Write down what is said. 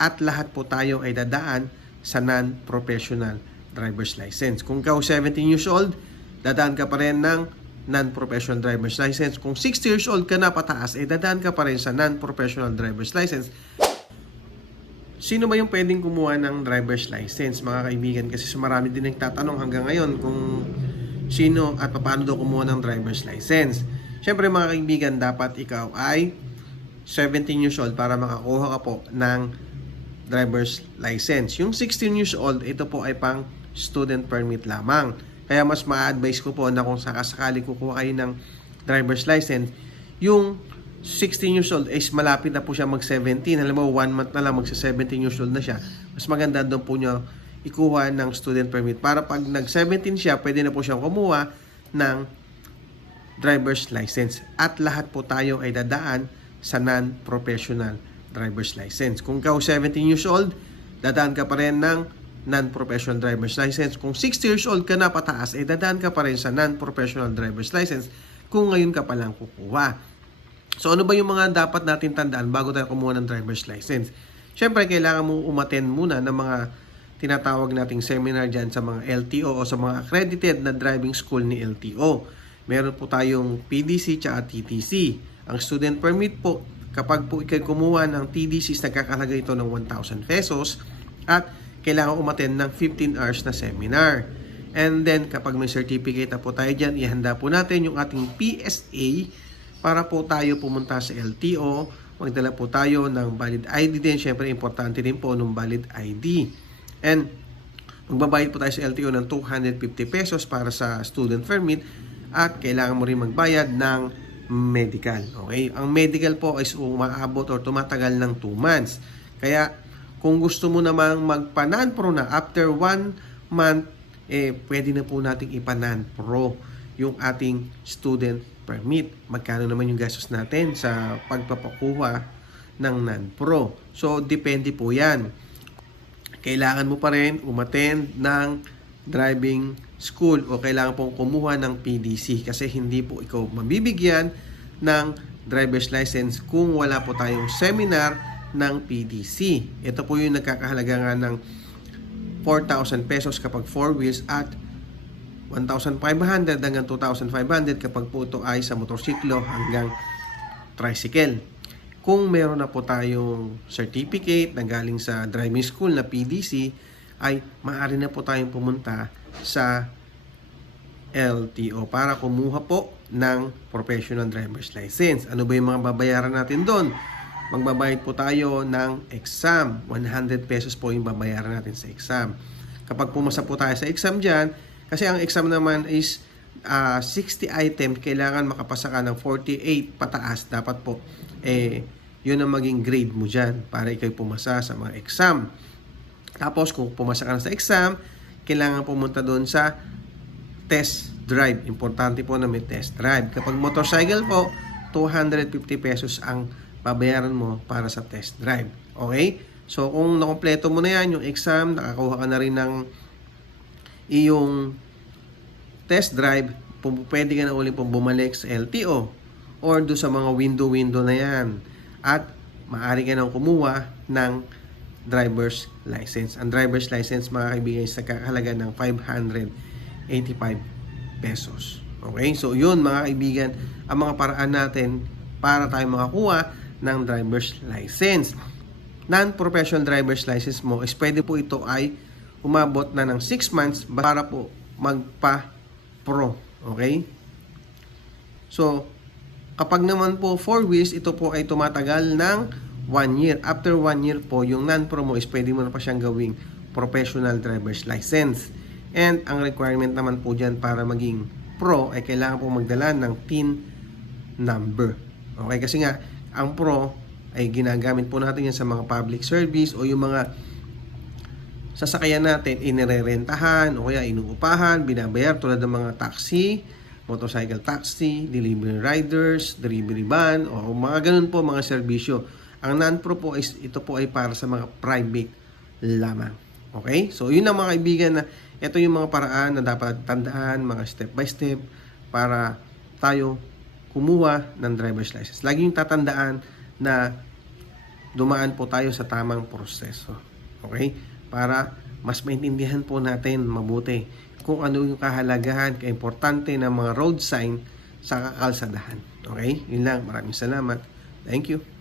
at lahat po tayo ay dadaan sa non-professional driver's license. Kung ikaw 17 years old, dadaan ka pa rin ng non-professional driver's license. Kung 60 years old ka na pataas, ay dadaan ka pa rin sa non-professional driver's license. Sino ba yung pwedeng kumuha ng driver's license, mga kaibigan? Kasi marami din nagtatanong hanggang ngayon kung sino at paano daw kumuha ng driver's license. Siyempre mga kaibigan, dapat ikaw ay 17 years old para makakuha ka po ng driver's license. Yung 16 years old, ito po ay pang student permit lamang. Kaya mas ma-advise ko po na kung sakasakali kukuha kayo ng driver's license, yung 16 years old is malapit na po siya mag-17. Alam mo, 1 month na lang magsa-17 years old na siya. Mas maganda doon po niya ikuha ng student permit. Para pag nag-17 siya, pwede na po siyang kumuha ng driver's license. At lahat po tayo ay dadaan sa non-professional driver's license. Kung ikaw 17 years old, dadaan ka pa rin ng non-professional driver's license. Kung 60 years old ka na pataas, ay dadaan ka pa rin sa non-professional driver's license kung ngayon ka pa lang kukuha. So ano ba yung mga dapat natin tandaan bago tayo kumuha ng driver's license? Siyempre, kailangan mo umattend muna ng mga tinatawag nating seminar dyan sa mga LTO o sa mga accredited na driving school ni LTO. Meron po tayong PDC at TTC. Ang student permit po, kapag po ikay kumuha ng TDC, nagkakalaga ito ng 1,000 pesos at kailangan umattend ng 15 hours na seminar. And then, kapag may certificate na po tayo dyan, ihanda po natin yung ating PSA para po tayo pumunta sa LTO. Magdala po tayo ng valid ID din. Siyempre, importante din po ng valid ID. And magbabayad po tayo sa LTO ng 250 pesos para sa student permit at kailangan mo rin magbayad ng medical. Okay? Ang medical po is umaabot or tumatagal ng 2 months. Kaya kung gusto mo namang magpa-non-pro na after 1 month, pwede na po nating ipa-non-pro yung ating student permit. Magkano naman yung gastos natin sa pagpapakuha ng non-pro. So, depende po yan. Kailangan mo pa rin umattend ng driving school o kailangan pong kumuha ng PDC kasi hindi po ikaw mabibigyan ng driver's license kung wala po tayong seminar ng PDC. Ito po yung nagkakahalaga nga ng 4,000 pesos kapag 4 wheels at 1,500 hanggang 2,500 kapag po ito ay sa motorsiklo hanggang tricycle. Kung meron na po tayong certificate na galing sa driving school na PDC, ay maaari na po tayong pumunta sa LTO para kumuha po ng professional driver's license. Ano ba yung mga babayaran natin doon? Magbabayad po tayo ng exam. 100 pesos po yung babayaran natin sa exam. Kapag pumasa po tayo sa exam dyan, kasi ang exam naman is 60 items, kailangan makapasa ka ng 48 pataas. Dapat po, yun ang maging grade mo dyan para ikaw pumasa sa mga exam. Tapos, kung pumasa ka na sa exam, kailangan pumunta doon sa test drive. Importante po na may test drive. Kapag motorcycle po, 250 pesos ang babayaran mo para sa test drive. Okay? So, kung nakompleto mo na yan, yung exam, nakakuha ka na rin ng iyong test drive, pwede ka na ulit pong bumalik sa LTO or do sa mga window na yan at maaari ka nang kumuha ng driver's license. Ang driver's license, mga kaibigan, is nagkakahalaga ng 585 pesos. Okay? So, yun mga kaibigan, ang mga paraan natin para tayo makakuha ng driver's license. Non-professional driver's license mo is pwede po ito ay umabot na ng 6 months para po magpa-pro. Okay? So, kapag naman po 4 wheels, ito po ay tumatagal ng 1 year. After 1 year po, yung non-pro mo is pwede mo na pa siyang gawing professional driver's license. And ang requirement naman po dyan para maging pro ay kailangan po magdala ng PIN number. Okay? Kasi nga, ang pro ay ginagamit po natin yan sa mga public service o yung mga sasakyan natin, inirerentahan o kaya inuupahan, binabayar tulad ng mga taxi, motorcycle taxi, delivery riders, delivery van, o mga ganun po mga serbisyo. Ang non-pro po is ito po ay para sa mga private lamang. Okay? So, yun ang mga kaibigan na ito yung mga paraan na dapat tandaan, mga step by step para tayo kumuha ng driver's license. Lagi yung tatandaan na dumaan po tayo sa tamang proseso. Okay? Para mas maintindihan po natin mabuti kung ano yung kahalagahan, kaimportante ng mga road sign sa kakalsadahan. Okay? Yun lang. Maraming salamat. Thank you.